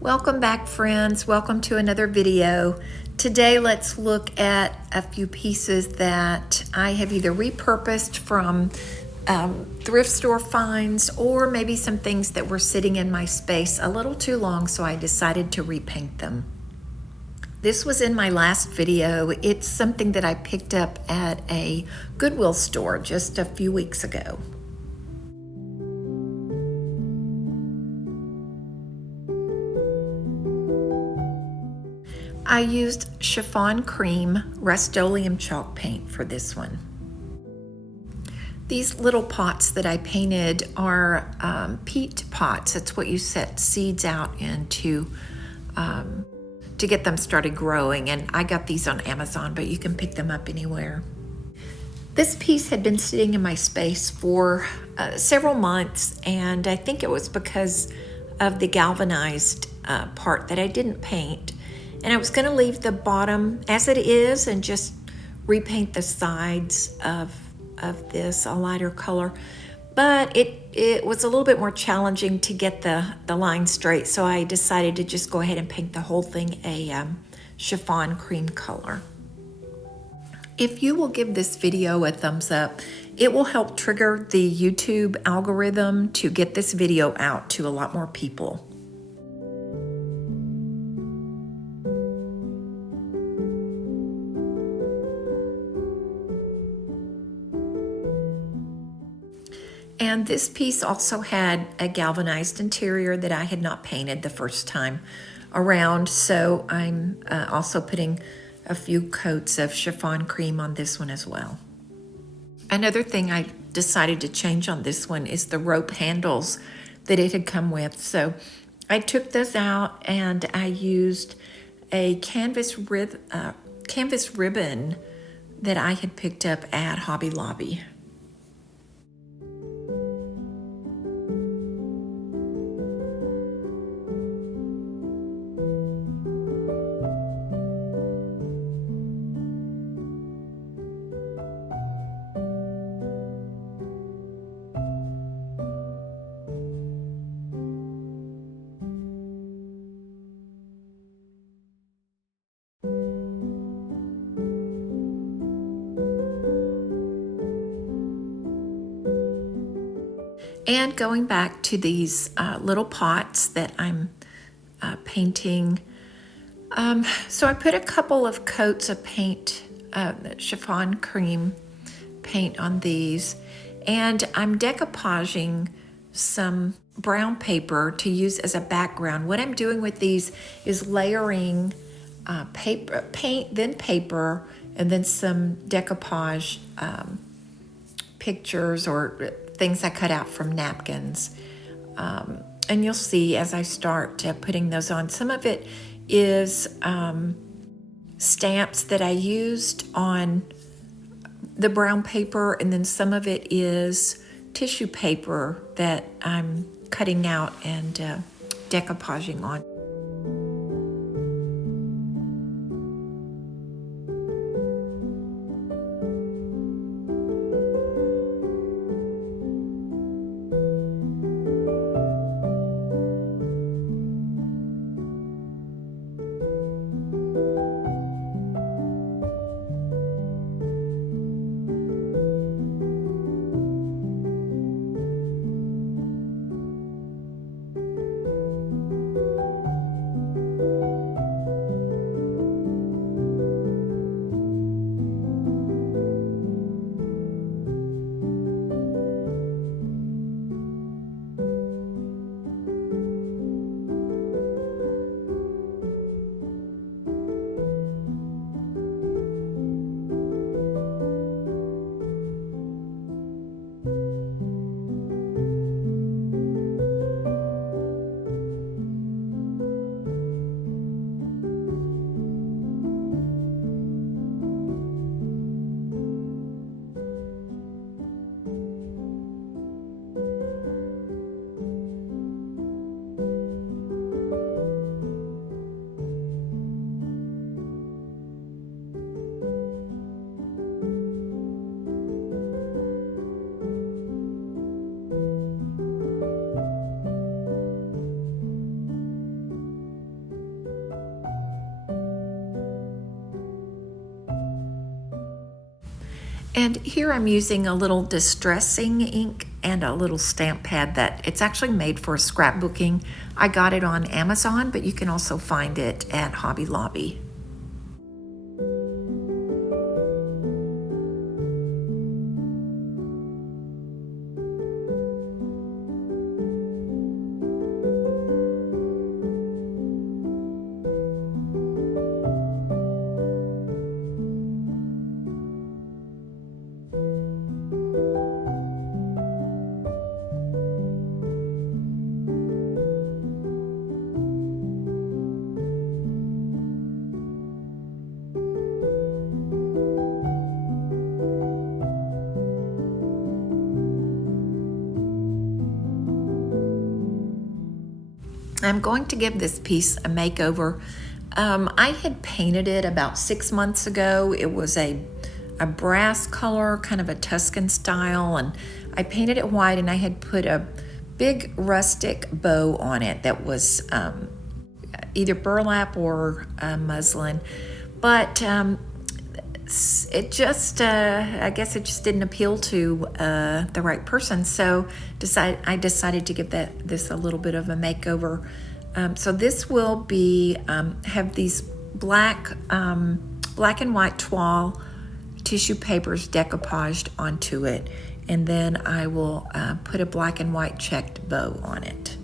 Welcome back, friends. Welcome to another video. Today let's look at a few pieces that I have either repurposed from thrift store finds, or maybe some things that were sitting in my space a little too long, so I decided to repaint them. This was in my last video. It's something that I picked up at a Goodwill store just a few weeks ago. I used chiffon cream Rust-Oleum chalk paint for this one. These little pots that I painted are peat pots. That's what you set seeds out into to get them started growing. And I got these on Amazon, but you can pick them up anywhere. This piece had been sitting in my space for several months, and I think it was because of the galvanized part that I didn't paint. And I was going to leave the bottom as it is and just repaint the sides of this a lighter color. But it was a little bit more challenging to get the line straight, so I decided to just go ahead and paint the whole thing a chiffon cream color. If you will give this video a thumbs up, it will help trigger the YouTube algorithm to get this video out to a lot more people. And this piece also had a galvanized interior that I had not painted the first time around, so I'm also putting a few coats of chiffon cream on this one as well. Another thing I decided to change on this one is the rope handles that it had come with. So I took those out and I used a canvas ribbon that I had picked up at Hobby Lobby. And going back to these little pots that I'm painting, so I put a couple of coats of paint, chiffon cream paint on these, and I'm decoupaging some brown paper to use as a background. What I'm doing with these is layering paint, then paper, and then some decoupage pictures or things I cut out from napkins. And you'll see as I start putting those on, some of it is stamps that I used on the brown paper, and then some of it is tissue paper that I'm cutting out and decoupaging on. And here I'm using a little distressing ink and a little stamp pad that it's actually made for scrapbooking. I got it on Amazon, but you can also find it at Hobby Lobby. I'm going to give this piece a makeover. I had painted it about 6 months ago. It was a brass color, kind of a Tuscan style, and I painted it white, and I had put a big rustic bow on it that was either burlap or muslin. But it just, I guess it just didn't appeal to the right person. So I decided to give this a little bit of a makeover. So this will be, have these black and white toile tissue papers decoupaged onto it. And then I will put a black and white checked bow on it.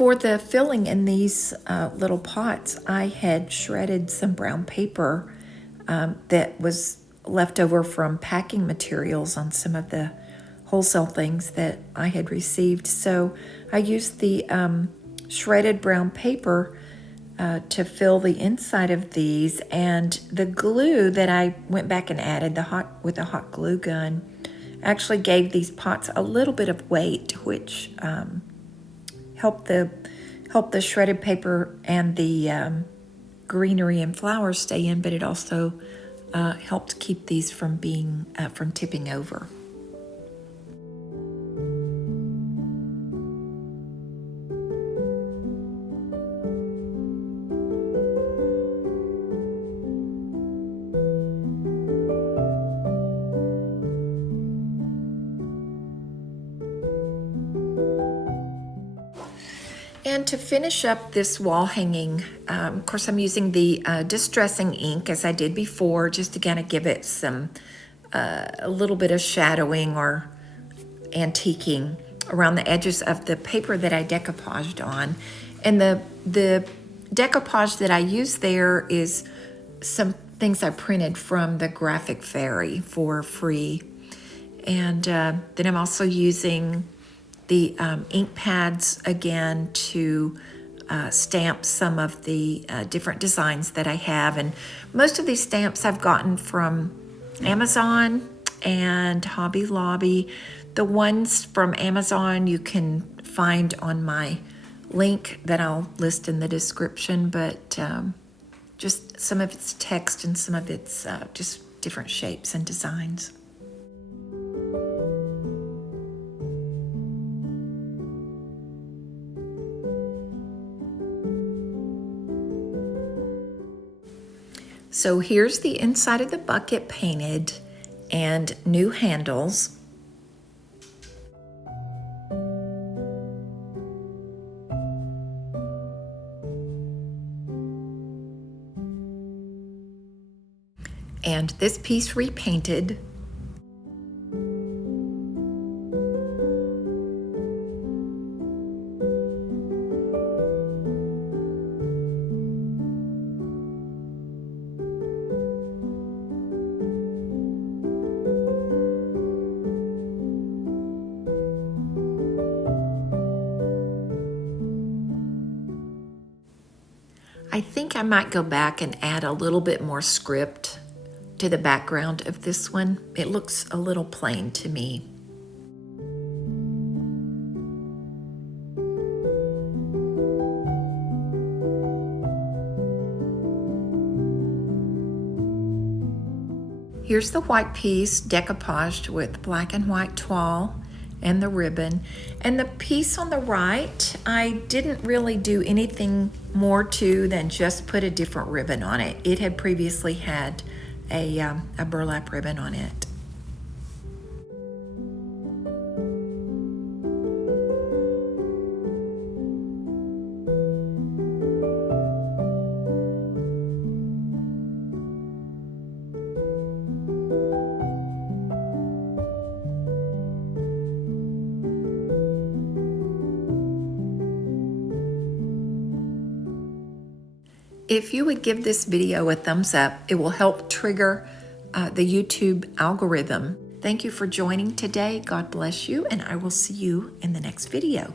For the filling in these little pots, I had shredded some brown paper that was left over from packing materials on some of the wholesale things that I had received. So I used the shredded brown paper to fill the inside of these, and the glue that I went back and added with a hot glue gun actually gave these pots a little bit of weight, which helped the shredded paper and the greenery and flowers stay in, but it also helped keep these from tipping over. And to finish up this wall hanging, of course I'm using the distressing ink as I did before, just to kind of give it a little bit of shadowing or antiquing around the edges of the paper that I decoupaged on. And the decoupage that I used there is some things I printed from the Graphic Fairy for free. And then I'm also using the ink pads again to stamp some of the different designs that I have. And most of these stamps I've gotten from Amazon and Hobby Lobby. The ones from Amazon you can find on my link that I'll list in the description, but just some of it's text and some of it's just different shapes and designs. So here's the inside of the bucket painted and new handles. And this piece repainted. I think I might go back and add a little bit more script to the background of this one. It looks a little plain to me. Here's the white piece decoupaged with black and white toile and the ribbon. And the piece on the right, I didn't really do anything more to than just put a different ribbon on it. It had previously had a burlap ribbon on it. If you would give this video a thumbs up, it will help trigger the YouTube algorithm. Thank you for joining today. God bless you, and I will see you in the next video.